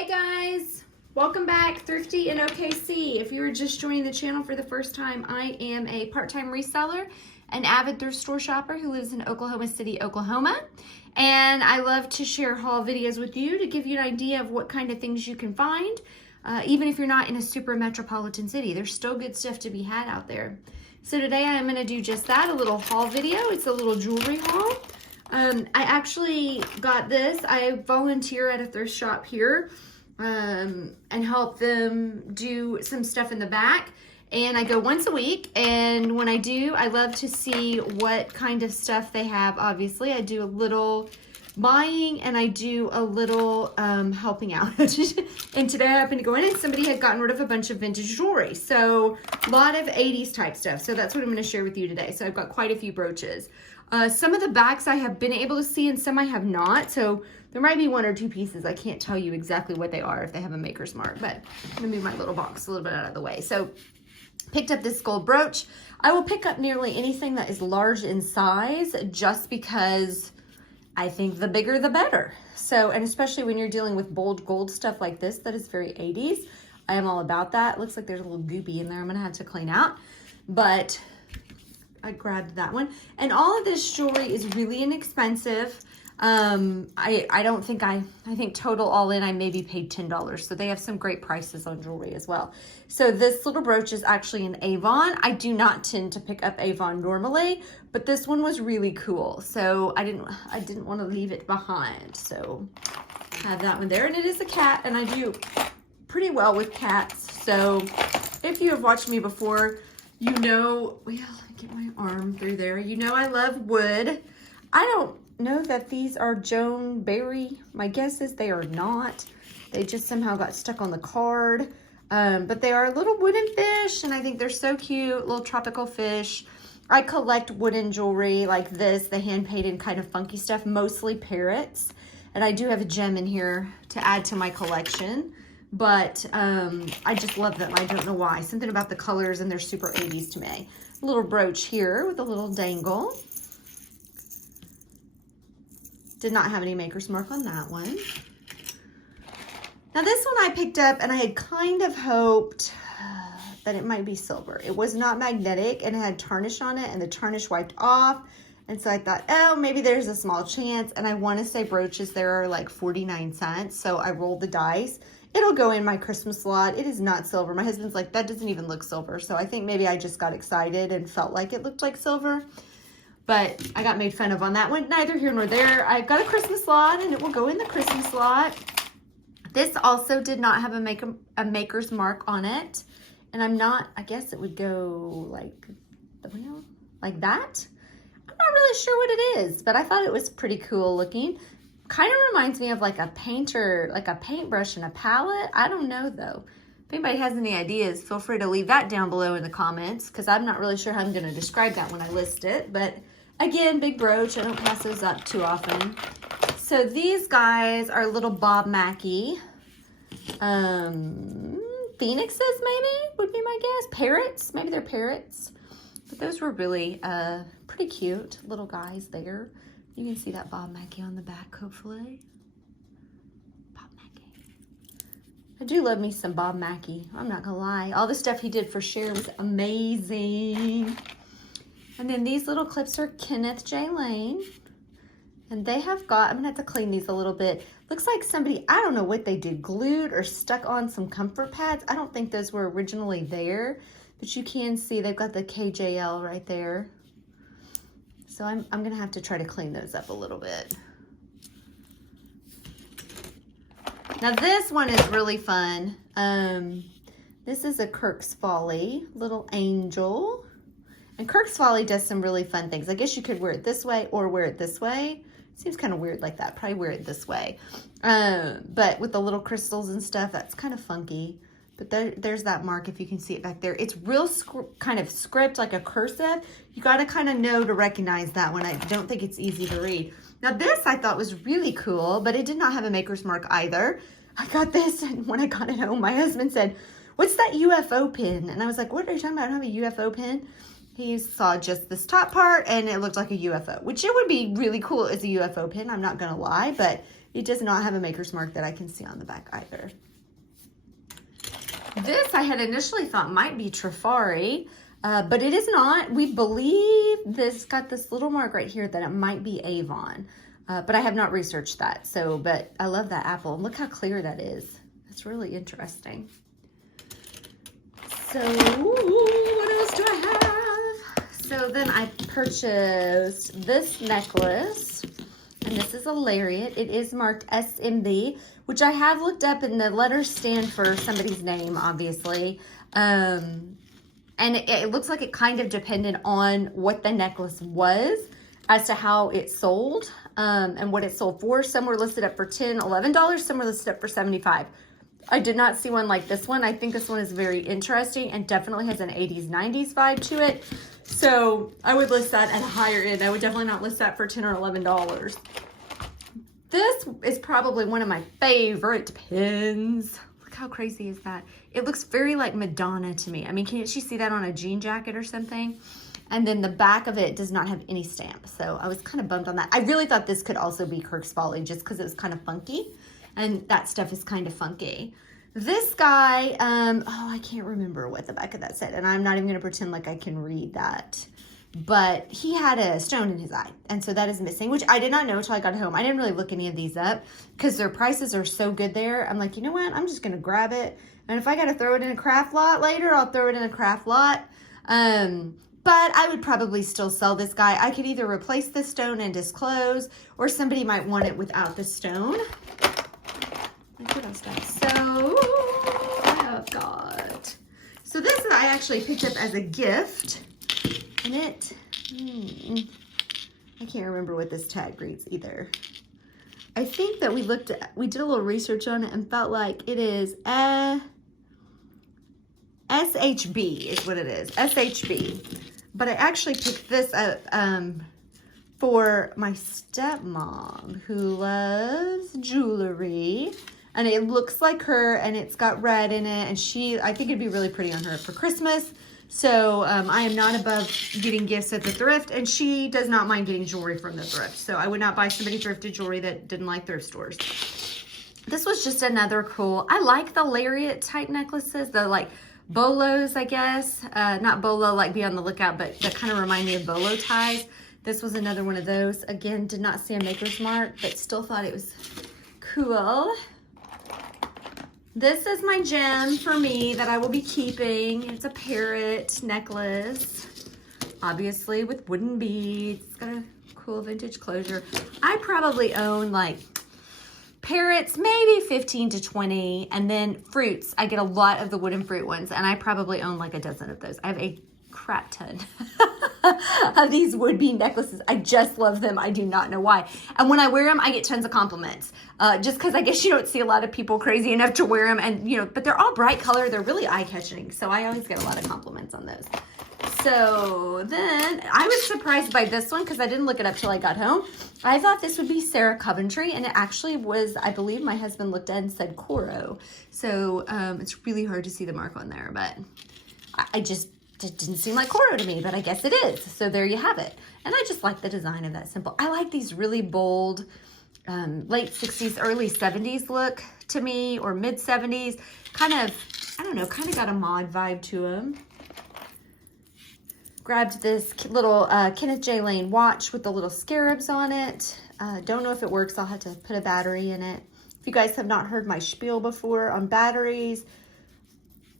Hey guys, welcome back. Thrifty in OKC. If you are just joining the channel for the first time, I am a part-time reseller, an avid thrift store shopper who lives in Oklahoma City, Oklahoma. And I love to share haul videos with you to give you an idea of what kind of things you can find. Even if you're not in a super metropolitan city, there's still good stuff to be had out there. So today I'm going to do just that, a little haul video. It's a little jewelry haul. I actually got this. I volunteer at a thrift shop here and help them do some stuff in the back. And I go once a week, and when I do, I love to see what kind of stuff they have. Obviously, I do a little buying and I do a little helping out. And today I happened to go in and somebody had gotten rid of a bunch of vintage jewelry. So a lot of 80s type stuff. So that's what I'm going to share with you today. So I've got quite a few brooches. Some of the backs I have been able to see and some I have not. So there might be one or two pieces. I can't tell you exactly what they are if they have a maker's mark, but I'm going to move my little box a little bit out of the way. So picked up this gold brooch. I will pick up nearly anything that is large in size just because I think the bigger the better. So, and especially when you're dealing with bold gold stuff like this that is very 80s, I am all about that. Looks like there's a little goopy in there I'm gonna have to clean out, but I grabbed that one. And all of this jewelry is really inexpensive. I don't think I think total all in I maybe paid $10. So they have some great prices on jewelry as well. So this little brooch is actually an Avon. I do not tend to pick up Avon normally, but this one was really cool. So I didn't want to leave it behind. So I have that one there, and it is a cat, and I do pretty well with cats. So if you have watched me before, you know, well, let me get my arm through there. You know I love wood. I don't know that these are Joan Berry. My guess is they are not. They just somehow got stuck on the card. But they are little wooden fish, and I think they're so cute, little tropical fish. I collect wooden jewelry like this, the hand-painted kind of funky stuff, mostly parrots. And I do have a gem in here to add to my collection. But I just love them. I don't know why. Something about the colors, and they're super 80s to me. A little brooch here with a little dangle. Did not have any maker's mark on that one. Now this one I picked up, and I had kind of hoped that it might be silver. It was not magnetic, and it had tarnish on it, and the tarnish wiped off. And so I thought, oh, maybe there's a small chance. And I want to say brooches there are like 49 cents. So I rolled the dice. It'll go in my Christmas slot. It is not silver. My husband's like, that doesn't even look silver. So I think maybe I just got excited and felt like it looked like silver. But I got made fun of on that one. Neither here nor there. I've got a Christmas slot, and it will go in the Christmas slot. This also did not have a maker's mark on it. And I'm not, I guess it would go like, well, like that. I'm not really sure what it is, but I thought it was pretty cool looking. Kind of reminds me of like a painter, like a paintbrush and a palette. I don't know though. If anybody has any ideas, feel free to leave that down below in the comments, because I'm not really sure how I'm going to describe that when I list it. But again, big brooch. I don't pass those up too often. So these guys are little Bob Mackie. Phoenixes maybe would be my guess. Parrots. Maybe they're parrots. But those were really pretty cute little guys there. You can see that Bob Mackie on the back, hopefully. Bob Mackie. I do love me some Bob Mackie. I'm not going to lie. All the stuff he did for Cher was amazing. And then these little clips are Kenneth J. Lane. And they have got, I'm going to have to clean these a little bit. Looks like somebody, I don't know what they did, glued or stuck on some comfort pads. I don't think those were originally there. But you can see they've got the KJL right there. So I'm going to have to try to clean those up a little bit. Now this one is really fun. This is a Kirk's Folly little angel. And Kirk's Folly does some really fun things. I guess you could wear it this way or wear it this way. Seems kind of weird like that. Probably wear it this way. But with the little crystals and stuff, that's kind of funky. But there's that mark, if you can see it back there. It's real kind of script, like a cursive. You got to kind of know to recognize that one. I don't think it's easy to read. Now this I thought was really cool, but it did not have a maker's mark either. I got this, and when I got it home, my husband said, what's that UFO pin? And I was like, what are you talking about? I don't have a UFO pin. He saw just this top part, and it looked like a UFO, which it would be really cool as a UFO pin. I'm not going to lie, but It does not have a maker's mark that I can see on the back either. This I had initially thought might be Trifari, but it is not. We believe this got this little mark right here that it might be Avon, but I have not researched that. So, but I love that apple. Look how clear that is. It's really interesting. So, what else do I have? So then I purchased this necklace, and this is a lariat. It is marked SMB, which I have looked up, and the letters stand for somebody's name, obviously. And it looks like it kind of depended on what the necklace was as to how it sold, and what it sold for. Some were listed up for $10, $11. Some were listed up for $75. I did not see one like this one. I think this one is very interesting and definitely has an 80s, 90s vibe to it. So I would list that at a higher end. I would definitely not list that for $10 or $11. This is probably one of my favorite pins. Look how crazy is that? It looks very like Madonna to me. I mean, can't you see that on a jean jacket or something? And then the back of it does not have any stamp. So I was kind of bummed on that. I really thought this could also be Kirk's Folly just because it was kind of funky. And that stuff is kind of funky. This guy, oh, I can't remember what the back of that said. And I'm not even going to pretend like I can read that. But he had a stone in his eye. And so that is missing, which I did not know until I got home. I didn't really look any of these up because their prices are so good there. I'm like, you know what? I'm just going to grab it. And if I got to throw it in a craft lot later, I'll throw it in a craft lot. But I would probably still sell this guy. I could either replace the stone and disclose, or somebody might want it without the stone. What else do I have? So I've got, so this I actually picked up as a gift, and it, I can't remember what this tag reads either. I think that we did a little research on it and felt like it is SHB is what it is, SHB. But I actually picked this up for my stepmom who loves jewelry. And it looks like her, and it's got red in it, and I think it'd be really pretty on her for Christmas. So I am not above getting gifts at the thrift, and she does not mind getting jewelry from the thrift. So I would not buy somebody thrifted jewelry that didn't like thrift stores. This was just another cool, I like the lariat type necklaces, the like bolos, I guess. Not bolo, like be on the lookout, but that kind of remind me of bolo ties. This was another one of those. Again, did not see a maker's mark, but still thought it was cool. This is my gem for me that I will be keeping. It's a parrot necklace, obviously with wooden beads. It's got a cool vintage closure. I probably own like parrots, maybe 15 to 20, and then fruits. I get a lot of the wooden fruit ones, and I probably own like a dozen of those. I have a crap ton of these would-be necklaces. I just love them. I do not know why. And when I wear them, I get tons of compliments. Just because I guess you don't see a lot of people crazy enough to wear them, and but they're all bright color. They're really eye-catching. So I always get a lot of compliments on those. So then I was surprised by this one because I didn't look it up till I got home. I thought this would be Sarah Coventry, and it actually was, I believe my husband looked at it and said Coro. So it's really hard to see the mark on there, but it didn't seem like Coro to me, but I guess it is. So there you have it. And I just like the design of that symbol. I like these really bold late 60s, early 70s look to me, or mid 70s. Kind of, I don't know, kind of got a mod vibe to them. Grabbed this little Kenneth J. Lane watch with the little scarabs on it. Don't know if it works. I'll have to put a battery in it. If you guys have not heard my spiel before on batteries,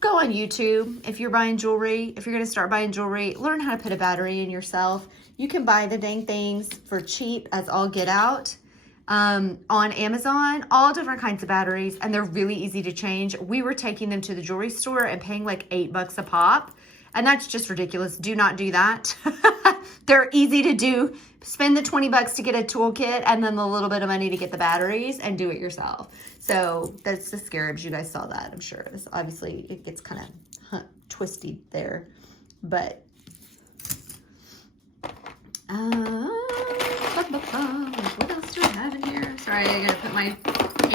go on YouTube. If you're buying jewelry, if you're going to start buying jewelry, learn how to put a battery in yourself. You can buy the dang things for cheap as all get out on Amazon, all different kinds of batteries, and they're really easy to change. We were taking them to the jewelry store and paying like $8 a pop, and that's just ridiculous. Do not do that. They're easy to do. Spend the $20 to get a toolkit and then the little bit of money to get the batteries and do it yourself. So that's the scarabs. You guys saw that, I'm sure. This, obviously, it gets kind of twisty there. But, what else do I have in here? Sorry, I gotta put my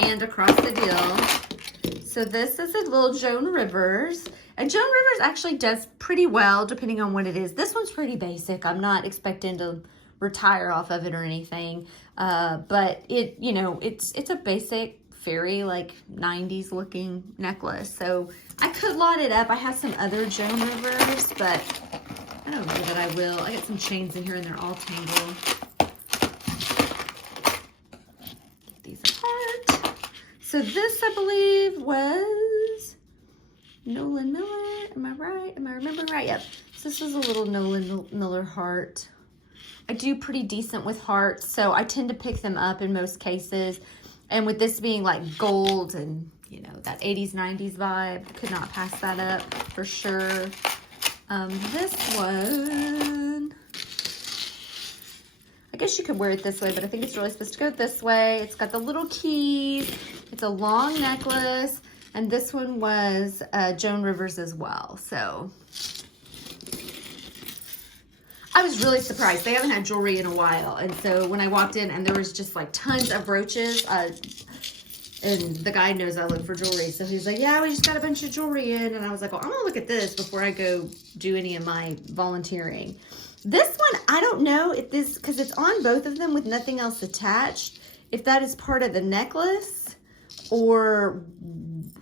hand across the deal. So this is a little Joan Rivers. And Joan Rivers actually does pretty well depending on what it is. This one's pretty basic. I'm not expecting to retire off of it or anything. But it, you know, it's a basic fairy, like 90s looking necklace. So I could lot it up. I have some other Joan Rivers, but I don't know that I will. I got some chains in here and they're all tangled. Get these apart. So this, I believe, was Nolan Miller. Am I right? Am I remembering right? Yep. So this was a little Nolan Miller heart. I do pretty decent with hearts, so I tend to pick them up in most cases. And with this being like gold and, you know, that 80s, 90s vibe, I could not pass that up for sure. This one, I guess you could wear it this way, but I think it's really supposed to go this way. It's got the little keys. It's a long necklace. And this one was Joan Rivers as well. So I was really surprised. They haven't had jewelry in a while. And so when I walked in and there was just like tons of brooches, and the guy knows I look for jewelry. So he's like, yeah, we just got a bunch of jewelry in. And I was like, well, I'm gonna look at this before I go do any of my volunteering. This one, I don't know if this, because it's on both of them with nothing else attached, if that is part of the necklace or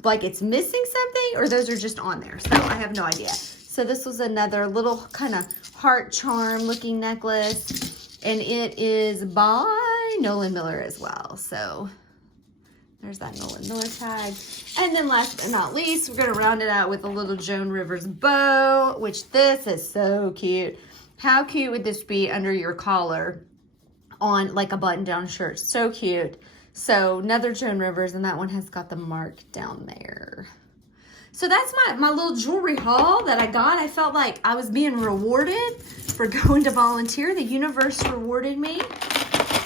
like it's missing something, or those are just on there. So I have no idea. So this was another little kind of heart charm looking necklace, and it is by Nolan Miller as well. So there's that Nolan Miller tag. And then last but not least, we're going to round it out with a little Joan Rivers bow, which this is so cute. How cute would this be under your collar on like a button-down shirt? So cute. So another Joan Rivers, and that one has got the mark down there. So that's my little jewelry haul that I got. I felt like I was being rewarded for going to volunteer. The universe rewarded me.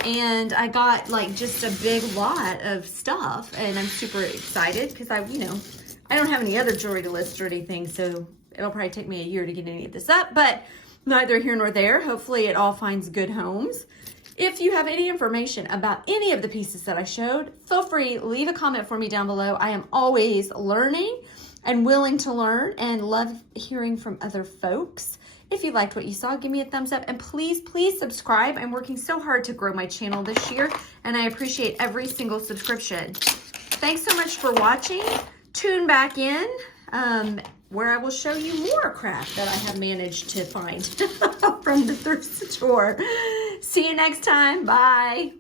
And I got like just a big lot of stuff. And I'm super excited because I don't have any other jewelry to list or anything. So it'll probably take me a year to get any of this up. But neither here nor there. Hopefully it all finds good homes. If you have any information about any of the pieces that I showed, feel free, leave a comment for me down below. I am always learning and willing to learn and love hearing from other folks. If you liked what you saw, give me a thumbs up and please, please subscribe. I'm working so hard to grow my channel this year and I appreciate every single subscription. Thanks so much for watching. Tune back in where I will show you more craft that I have managed to find from the thrift store. See you next time. Bye.